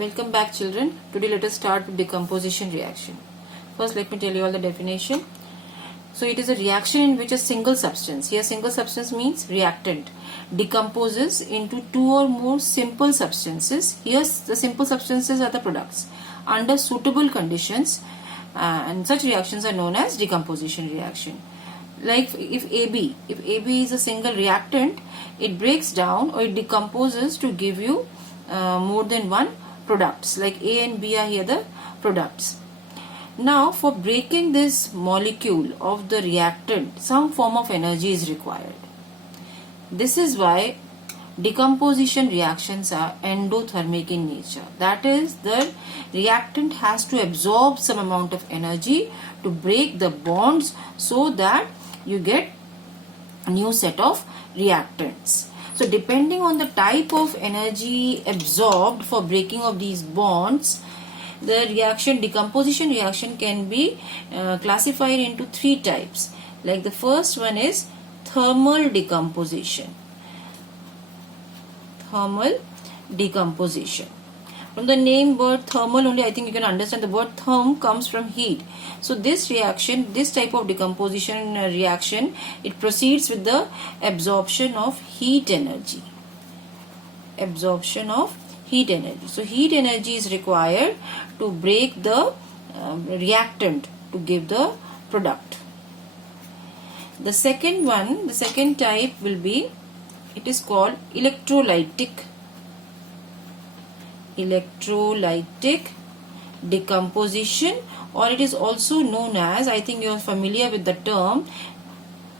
Welcome back, children. Today let us start with decomposition reaction. First let me tell you all the definition. So it is a reaction in which a single substance, here single substance means reactant, decomposes into two or more simple substances. Here the simple substances are the products under suitable conditions, and such reactions are known as decomposition reaction. Like if AB is a single reactant, it breaks down or it decomposes to give you more than one products. Like A and B are here the products. Now for breaking this molecule of the reactant, some form of energy is required. This is why decomposition reactions are endothermic in nature. That is, the reactant has to absorb some amount of energy to break the bonds so that you get a new set of reactants. So depending on the type of energy absorbed for breaking of these bonds, the decomposition reaction can be classified into three types. Like the first one is thermal decomposition. Thermal decomposition. From the name word thermal only, I think you can understand the word therm comes from heat. So this reaction, this type of decomposition reaction, it proceeds with the absorption of heat energy. Absorption of heat energy. So heat energy is required to break the reactant to give the product. The second one, the second type will be, it is called electrolytic decomposition, or it is also known as, I think you are familiar with the term,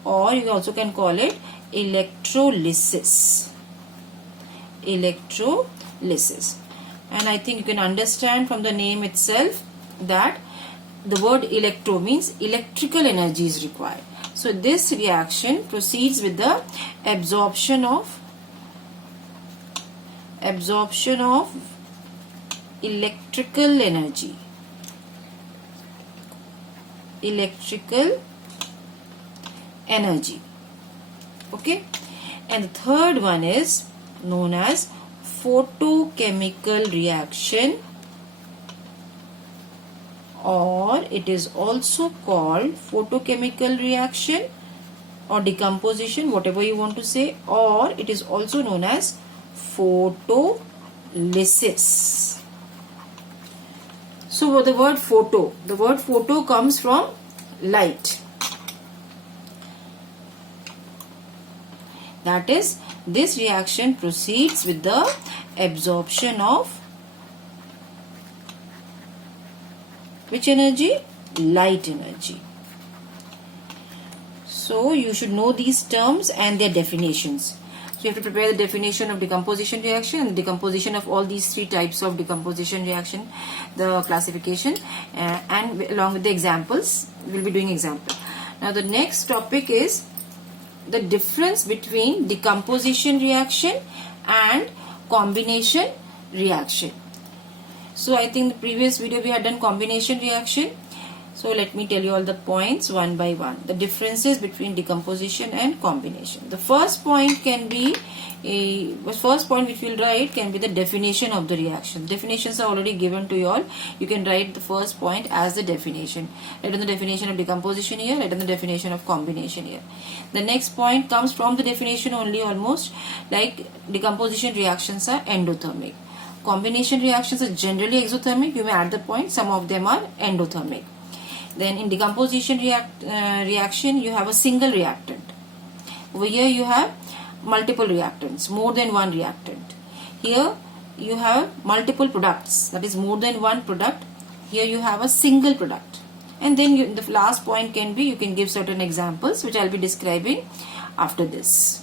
or you also can call it electrolysis. Electrolysis. And I think you can understand from the name itself that the word electro means electrical energy is required. So this reaction proceeds with the absorption of electrical energy. Okay. And the third one is known as photochemical reaction, or it is also called photochemical reaction or decomposition, whatever you want to say, or it is also known as photolysis. So the word photo comes from light. That is, this reaction proceeds with the absorption of which energy? Light energy. So you should know these terms and their definitions. So you have to prepare the definition of decomposition reaction and decomposition of all these three types of decomposition reaction, the classification, and along with the examples, we will be doing example. Now the next topic is the difference between decomposition reaction and combination reaction. So I think in the previous video we had done combination reaction. So let me tell you all the points one by one. The differences between decomposition and combination. The first point can be which we'll write can be the definition of the reaction. Definitions are already given to you all. You can write the first point as the definition. Write down the definition of decomposition here. Write down the definition of combination here. The next point comes from the definition only almost, like decomposition reactions are endothermic. Combination reactions are generally exothermic. You may add the point. Some of them are endothermic. Then in decomposition reaction, you have a single reactant. Over here you have multiple reactants, more than one reactant. Here you have multiple products, that is more than one product. Here you have a single product. And then the last point can be, you can give certain examples which I will be describing after this.